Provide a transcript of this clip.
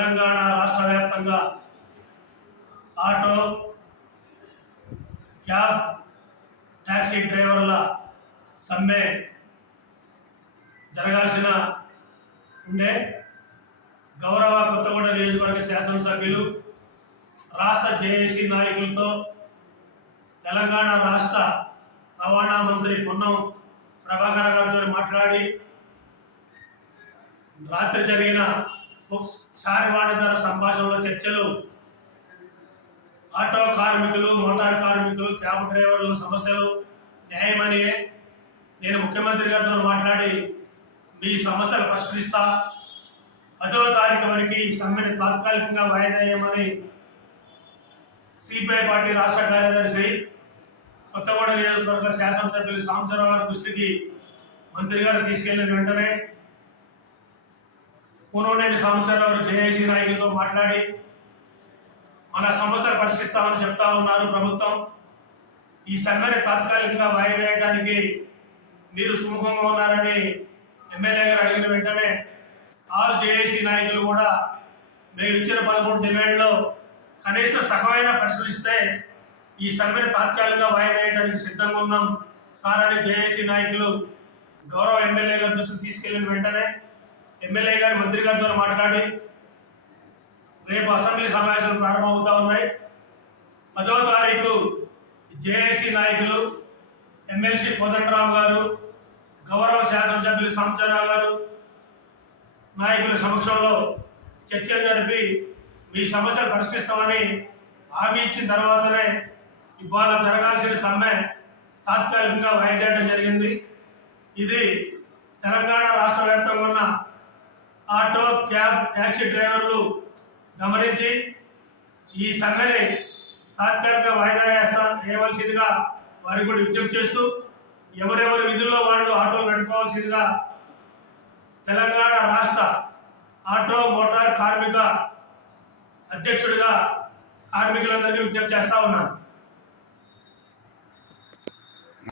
తెలంగాణ రాష్ట్ర వ్యాప్తంగా auto, cab, taxi డ్రైవర్ల సమ్మె జరగాల్సిన ఉండే గౌరవ కొత్తగూడెం నియోజకవర్గ శాసనసభ్యులు రాష్ట్ర జేఏసీ నాయకులతో తెలంగాణ రాష్ట్ర రవాణా మంత్రి పొన్నం ప్రభాకర్ గారితో మాట్లాడి రాత్రి జరిగిన శారీవాణిధర సంభాషణలో చర్చలు ఆటో కార్మికులు, మోటార్ కార్మికులు, క్యాబ్ డ్రైవర్ల సమస్యలు న్యాయమని నేను ముఖ్యమంత్రి గారితో మాట్లాడి మీ సమస్యలు పరిష్కరిస్తా, 10వ తారీఖు వరకు ఈ సమ్మెను తాత్కాలికంగా వాయిదా వేయమని సిపిఐ పార్టీ రాష్ట్ర కార్యదర్శి కొత్తగూడెం నియోజకవర్గ శాసనసభ్యులు సాంబశివరావు గారి దృష్టికి మంత్రి గారు తీసుకెళ్లిన వెంటనే పూనోనేని సాంబశివరావు గారు జేఏసీ నాయకులతో మాట్లాడి మన సమస్యలు పరిష్కరిస్తామని చెప్తా ఉన్నారు. ప్రభుత్వం ఈ సమ్మెని తాత్కాలికంగా వాయిదా వేయడానికి మీరు సుముఖంగా ఉన్నారని ఎమ్మెల్యే గారు అడిగిన వెంటనే ఆల్ జేఏసీ నాయకులు కూడా మేము ఇచ్చిన 13 డిమాండ్లో కనీసం సగమైన పరిష్కరిస్తే ఈ సమ్మెను తాత్కాలికంగా వాయిదా వేయడానికి సిద్ధంగా ఉన్నాం సార్ అని జేఏసీ నాయకులు గౌరవ ఎమ్మెల్యే గారి దృష్టికి తీసుకెళ్లిన వెంటనే ఎమ్మెల్యే గారు మంత్రి గారితో మాట్లాడి రేపు అసెంబ్లీ సమావేశాలు ప్రారంభమవుతా ఉన్నాయి. 10వ తారీఖు జేఏసీ నాయకులు ఎమ్మెల్సీ కోదండరామ్ గారు, గౌరవ శాసనసభ్యులు సాంబశివరావు గారు నాయకుల సమక్షంలో చర్చలు జరిపి మీ సమస్యలు పరిష్కరిస్తామని హామీ ఇచ్చిన తర్వాతనే ఇవాళ జరగాల్సిన సమ్మె తాత్కాలికంగా వాయిదా వేయడం జరిగింది. ఇది తెలంగాణ రాష్ట్ర వ్యాప్తంగా ఉన్న ఆటో, క్యాబ్, ట్యాక్సీ డ్రైవర్లు గమనించి ఈ సమ్మెని తాత్కాలికంగా వాయిదా వేయవలసిందిగా వారికి కూడా విజ్ఞప్తి చేస్తూ ఎవరెవరి విధుల్లో వాళ్ళు ఆటోలు నడుపుకోవాల్సిందిగా తెలంగాణ రాష్ట్ర ఆటో మోటార్ కార్మిక అధ్యక్షుడిగా కార్మికులందరికీ విజ్ఞప్తి చేస్తా ఉన్నాను.